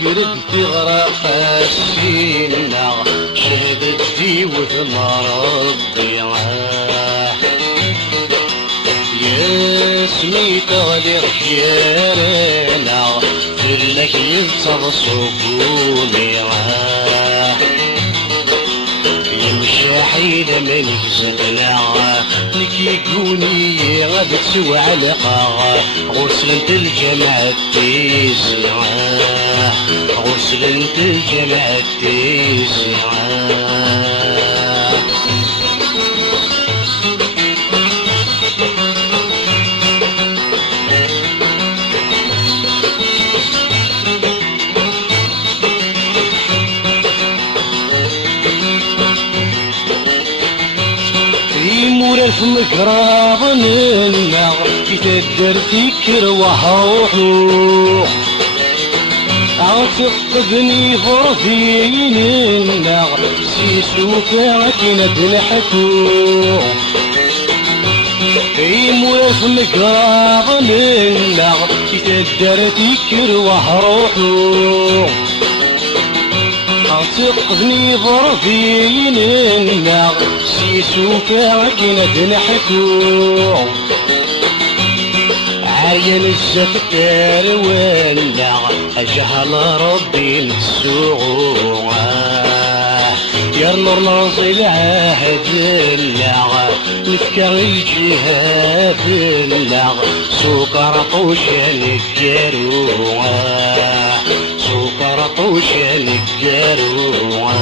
يرد في غرق السينة شهدت في وثم ربي يا سميت غادي خيارنا فلك ينصر سكوني يمشي حيد من يزقنا لكي يقوني غاد تسوى علقا غرسلة الجماعة تيسع غرسلة الجماعة تيسع في مقراب منا يتقدر فكر وحوحو عتقبني فرفيننا سيسو كاكنا بنحكو يموت في مقراب منا يتقدر فكر وحوحو عتقبني فرفيننا سيسو كاكنا بنحكو عين الزفتار ولا أجهل ربي نسوع يا نور ناصي العهد لا نفكر الجهاد لا سكر طوشان الجروع سكر طوشان الجروع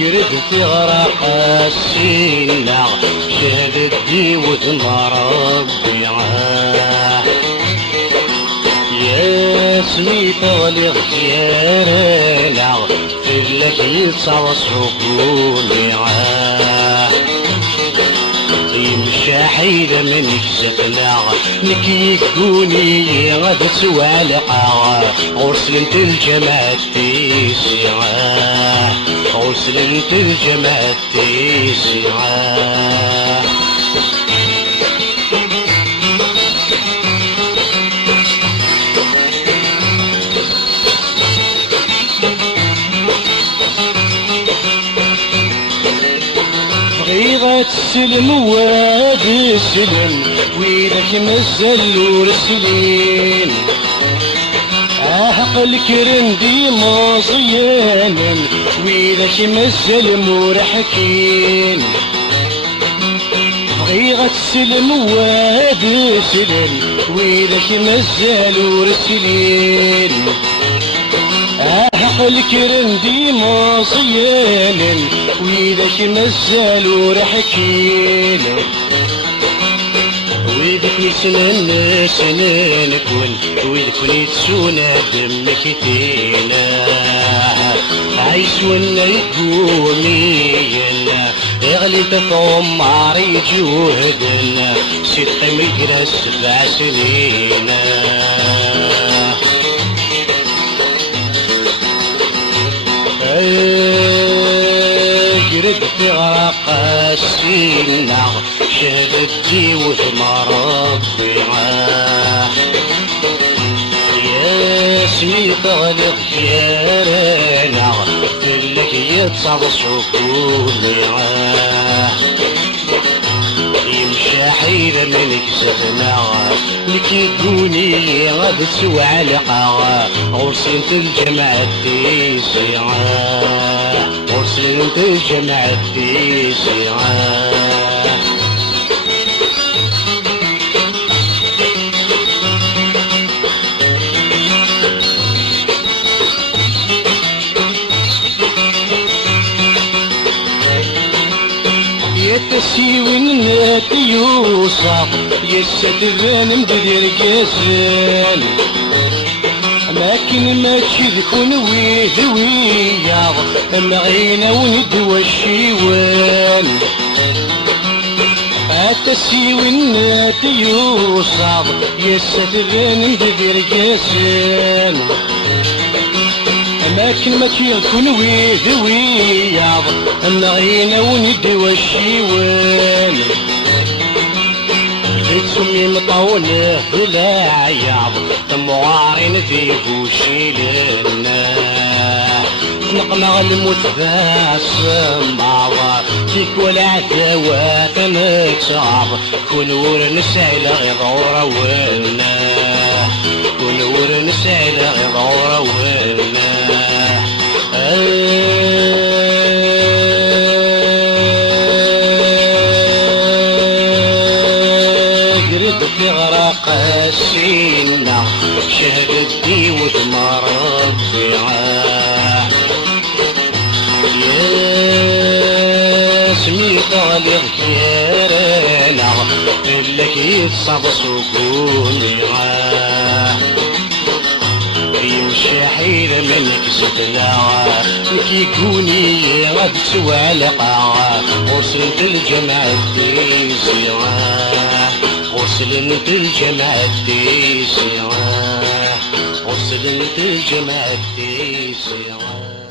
جرد في غرق السينة شهدت دي وثم ربي يا سميت غلي خيارنا فلك يتصعب سكوني يمشي حيد من يكسفنا نكي يكوني غاد تسوى علقا غرسلة الجماعة تيسع غرسلة الجماعة تيسع بغيغة السلم وادي السلم ويدك مزل ورسلين احق الكرم ديما صيان ويدك مزل مرحكين بغيغة السلم وادي السلم ويدك مزل ورسلين احق الكرم ديما صيان ويدك مزال ورحكين ويدك سنن سنن كون ويدك يتسونا دمك تينا عايش ولا يقومي يغلي تطعم عري جهدنا صدق مجرى 7 سنين جرد في غرق السينة شهدت دي وثم ربي يا سميت غلق خيارنا فلك يتصعب سكوني يمشي حيد من يكسفنا لكي تقوني غاد تسوى علقا غرسلة الجماعة تيسع غرسلة الجماعة تيسع يتسيوي النات يوصف يستدران مدير قاسان لكن ما تشذكون ويا معينا وندوى الشيوان التسيوي النات يوصف يستدران مدير قاسان لكن ما تكون ويا نغينا وندوى الشيوان كمي مطونة بلا عياض تموارين ذي بوشي لنا نقمع الموت باسم معظر فيك والعداوات نتصعب كنور نسعي لغضورة ولنا كنور نسعي لغضورة ولنا قريت في غرق السينة شهدتي وثمر الضيعة يا سميت غالي خيرنا لك يتصاب سكوني يمشي حيل منك ستلاغا لك يكوني غد سوى لقاغا وصلت الجمعة الديسيغا وصلت الجمعة الديسيغا وصلت الجمعة الديسيغا